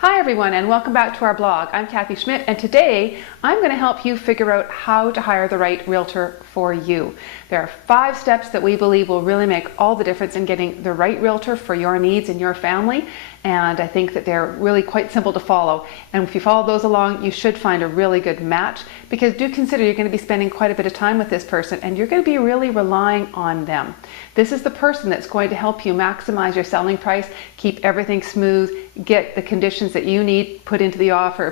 Hi everyone, and welcome back to our blog. I'm Kathy Schmidt, and today I'm going to help you figure out how to hire the right realtor for you. There are 5 steps that we believe will really make all the difference in getting the right realtor for your needs and your family, and I think that they're really quite simple to follow. And if you follow those along, you should find a really good match, because do consider you're going to be spending quite a bit of time with this person and you're going to be really relying on them. This is the person that's going to help you maximize your selling price, keep everything smooth, get the conditions that you need put into the offer,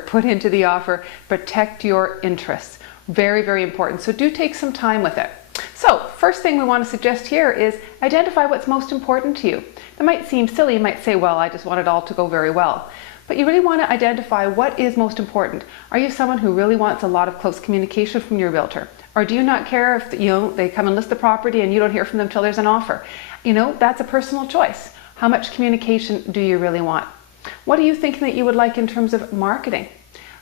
protect your interests. Very, very important. So do take some time with it. So first thing we want to suggest here is identify what's most important to you. That might seem silly. You might say, well, I just want it all to go very well. But you really want to identify what is most important. Are you someone who really wants a lot of close communication from your realtor? Or do you not care if they come and list the property and you don't hear from them till there's an offer? That's a personal choice. How much communication do you really want? What are you thinking that you would like in terms of marketing?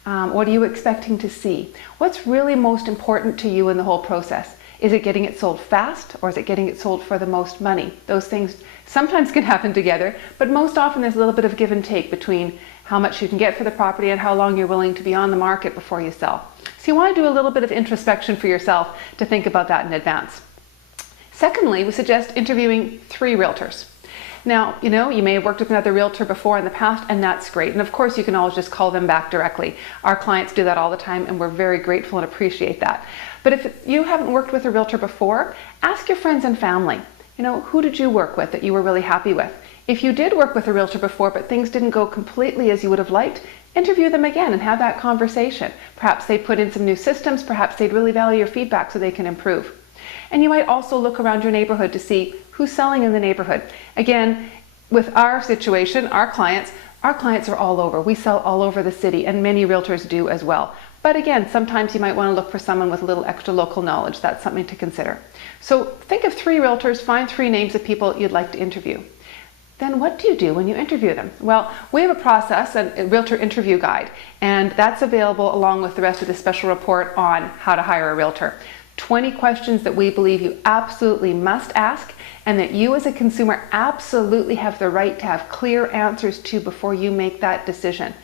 What are you expecting to see? What's really most important to you in the whole process? Is it getting it sold fast, or is it getting it sold for the most money? Those things sometimes can happen together, but most often there's a little bit of give and take between how much you can get for the property and how long you're willing to be on the market before you sell. So you want to do a little bit of introspection for yourself to think about that in advance. Secondly, we suggest interviewing 3 realtors. Now, you may have worked with another realtor before in the past, and that's great. And of course, you can always just call them back directly. Our clients do that all the time, and we're very grateful and appreciate that. But if you haven't worked with a realtor before, ask your friends and family. Who did you work with that you were really happy with? If you did work with a realtor before, but things didn't go completely as you would have liked, interview them again and have that conversation. Perhaps they put in some new systems, perhaps they'd really value your feedback so they can improve. And you might also look around your neighborhood to see who's selling in the neighborhood. Again, with our situation, our clients are all over. We sell all over the city, and many realtors do as well. But again, sometimes you might want to look for someone with a little extra local knowledge. That's something to consider. So think of 3 realtors, find 3 names of people you'd like to interview. Then what do you do when you interview them? Well, we have a process, a realtor interview guide, and that's available along with the rest of the special report on how to hire a realtor. 20 questions that we believe you absolutely must ask, and that you as a consumer absolutely have the right to have clear answers to before you make that decision.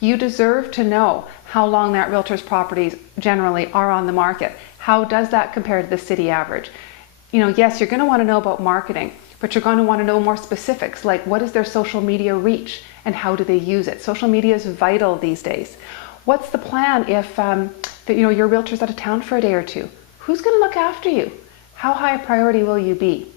You deserve to know how long that realtor's properties generally are on the market. How does that compare to the city average? Yes, you're going to want to know about marketing, but you're going to want to know more specifics, like what is their social media reach and how do they use it? Social media is vital these days. What's the plan if your realtor's out of town for a day or 2? Who's going to look after you? How high a priority will you be?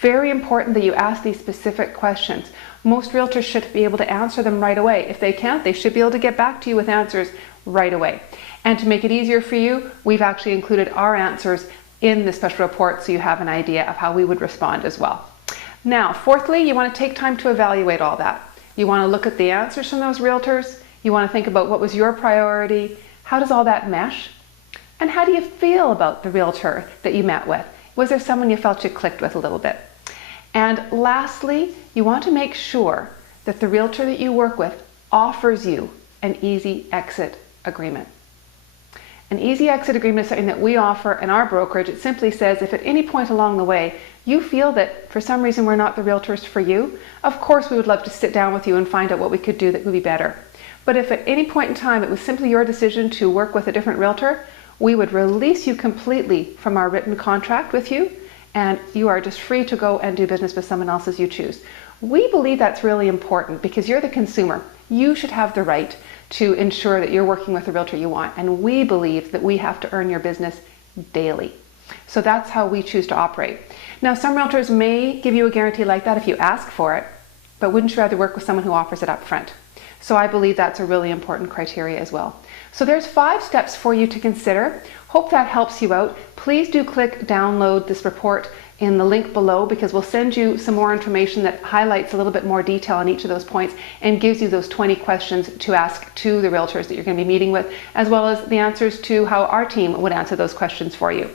Very important that you ask these specific questions. Most realtors should be able to answer them right away. If they can't, they should be able to get back to you with answers right away. And to make it easier for you, we've actually included our answers in the special report so you have an idea of how we would respond as well. Now, fourthly, you want to take time to evaluate all that. You want to look at the answers from those realtors. You want to think about what was your priority. How does all that mesh? And how do you feel about the realtor that you met with? Was there someone you felt you clicked with a little bit? And lastly, you want to make sure that the realtor that you work with offers you an easy exit agreement. An easy exit agreement is something that we offer in our brokerage. It simply says if at any point along the way you feel that for some reason we're not the realtors for you, of course we would love to sit down with you and find out what we could do that would be better. But if at any point in time it was simply your decision to work with a different realtor, we would release you completely from our written contract with you, and you are just free to go and do business with someone else as you choose. We believe that's really important because you're the consumer. You should have the right to ensure that you're working with the realtor you want, and we believe that we have to earn your business daily. So that's how we choose to operate. Now, some realtors may give you a guarantee like that if you ask for it, but wouldn't you rather work with someone who offers it up front? So I believe that's a really important criteria as well. So there's 5 steps for you to consider. Hope that helps you out. Please do click download this report in the link below, because we'll send you some more information that highlights a little bit more detail on each of those points and gives you those 20 questions to ask to the realtors that you're going to be meeting with, as well as the answers to how our team would answer those questions for you.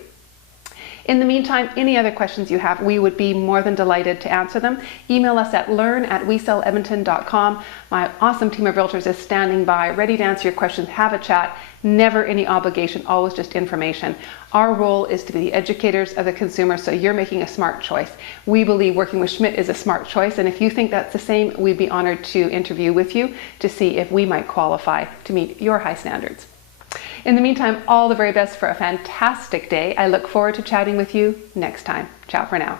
In the meantime, any other questions you have, we would be more than delighted to answer them. Email us at learn@weselledmonton.com. My awesome team of realtors is standing by, ready to answer your questions, have a chat. Never any obligation, always just information. Our role is to be the educators of the consumer, so you're making a smart choice. We believe working with Schmidt is a smart choice, and if you think that's the same, we'd be honored to interview with you to see if we might qualify to meet your high standards. In the meantime, all the very best for a fantastic day. I look forward to chatting with you next time. Ciao for now.